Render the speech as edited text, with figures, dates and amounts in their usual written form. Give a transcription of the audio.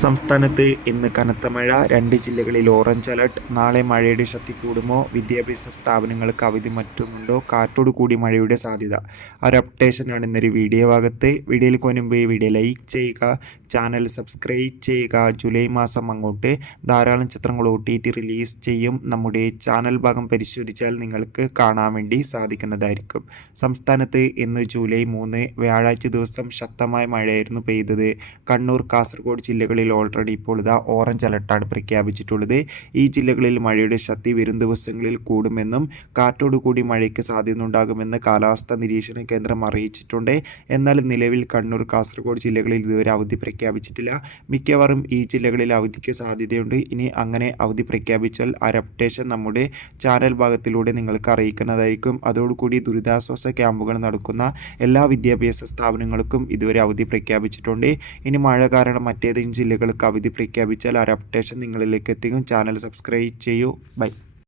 സംസ്ഥാനത്ത് ഇന്ന് കനത്ത മഴ. 2 ജില്ലകളിൽ ഓറഞ്ച് അലർട്ട്. നാളെ മഴയുടെ ശക്തി കൂടുമോ? വിദ്യാഭ്യാസ സ്ഥാപനങ്ങൾക്ക് അവധി മറ്റുമുണ്ടോ? കാറ്റോടുകൂടി മഴയുടെ സാധ്യത. ഒരു അപ്ഡേഷനാണ് ഇന്നൊരു വീഡിയോ ഭാഗത്ത്. വീഡിയോയിൽ മുൻപ് വീഡിയോ ലൈക്ക് ചെയ്യുക, ചാനൽ സബ്സ്ക്രൈബ് ചെയ്യുക. ജൂലൈ മാസം അങ്ങോട്ട് ധാരാളം ചിത്രങ്ങൾ OTT റിലീസ് ചെയ്യും. നമ്മുടെ ചാനൽ ഭാഗം പരിശോധിച്ചാൽ നിങ്ങൾക്ക് കാണാൻ വേണ്ടി സാധിക്കുന്നതായിരിക്കും. സംസ്ഥാനത്ത് ഇന്ന് ജൂലൈ 3 വ്യാഴാഴ്ച ദിവസം ശക്തമായ മഴയായിരുന്നു പെയ്തത്. കണ്ണൂർ, കാസർഗോഡ് ജില്ലകളിൽ ഓൾറെഡി ഇപ്പോൾ ഓറഞ്ച് അലർട്ടാണ് പ്രഖ്യാപിച്ചിട്ടുള്ളത്. ഈ ജില്ലകളിൽ മഴയുടെ ശക്തി വരും ദിവസങ്ങളിൽ കൂടുമെന്നും കാറ്റോടുകൂടി മഴയ്ക്ക് സാധ്യതയുണ്ടാകുമെന്ന് കാലാവസ്ഥാ നിരീക്ഷണ കേന്ദ്രം അറിയിച്ചിട്ടുണ്ട്. എന്നാൽ നിലവിൽ കണ്ണൂർ, കാസർഗോഡ് ജില്ലകളിൽ ഇതുവരെ അവധി പ്രഖ്യാപിച്ചിട്ടില്ല. മിക്കവാറും ഈ ജില്ലകളിൽ അവധിക്ക് സാധ്യതയുണ്ട്. ഇനി അങ്ങനെ അവധി പ്രഖ്യാപിച്ചാൽ ആ അപ്ഡേഷൻ നമ്മുടെ ചാനൽ ഭാഗത്തിലൂടെ നിങ്ങൾക്ക് അറിയിക്കുന്നതായിരിക്കും. അതോടുകൂടി ദുരിതാശ്വാസ ക്യാമ്പുകൾ നടക്കുന്ന എല്ലാ വിദ്യാഭ്യാസ സ്ഥാപനങ്ങൾക്കും ഇതുവരെ അവധി പ്രഖ്യാപിച്ചിട്ടുണ്ട്. ഇനി മഴ കാരണം മറ്റേതെങ്കിലും ജില്ലകൾക്ക് അവധി പ്രഖ്യാപിച്ചാൽ ആ അപ്ഡേഷൻ നിങ്ങളിലേക്ക് എത്തിക്കും. ചാനൽ സബ്സ്ക്രൈബ് ചെയ്യൂ. ബൈ.